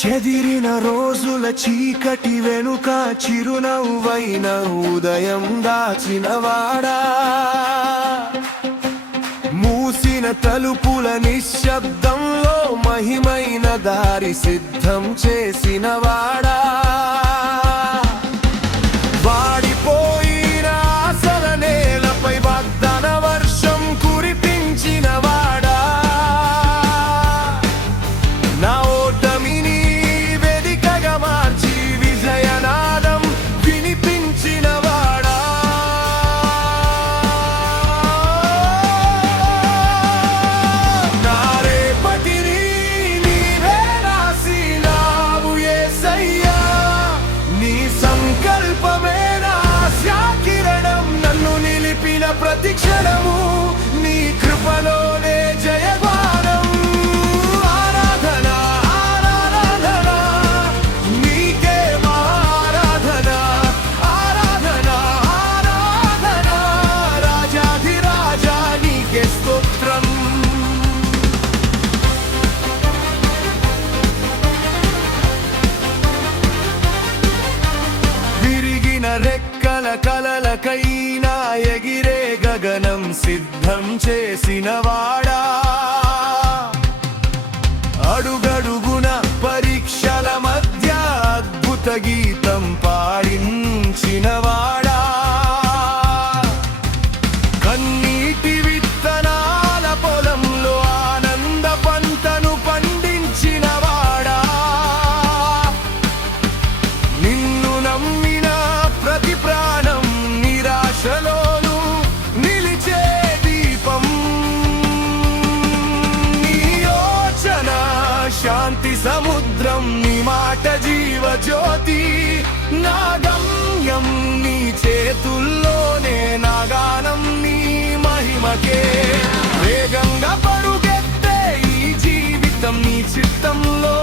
చెదిరిన రోజుల చీకటి వెనుక చిరునవ్వైన ఉదయం దాచినవాడా, మూసిన తలుపుల నిశ్శబ్దంలో మహిమైన దారి సిద్ధం చేసినవాడా, వాడిపోయిన ఆశల నేలపై వాగ్దాన వర్షం కురిపించినవాడా, నా ఓటమిని వేదికగా మార్చి విజయనాదం వినిపించినవాడా, నా రేపటిని నీవే రాసినావు యేసయ్యా, నీ సంకల్పమే నా ఆశా కిరణం, నన్ను నిలిపిన ప్రతి క్షణము నీ కృపలోనే జయగానం. రెక్కల కలలకైనా ఎగిరే గగనం సిద్ధం చేసినవాడా, అడుగడుగున పరీక్షల మధ్య అద్భుత గీతం పాడించినవాడా, కన్నీటి విత్తనాల పొలంలో ఆనంద పంటను పండించినవాడా, నిన్ను నమ్మిన ప్రతి ప్రాణం నిరాశలోను నిలిచే దీపం, నీ యోచన శాంతి సముద్రం, నీ మాట జీవ జ్యోతి, నా గమ్యం నీ చేతుల్లోనే, నా గానం నీ మహిమకే, వేగంగా పరుగెత్తే ఈ జీవితం నీ చిత్తంలో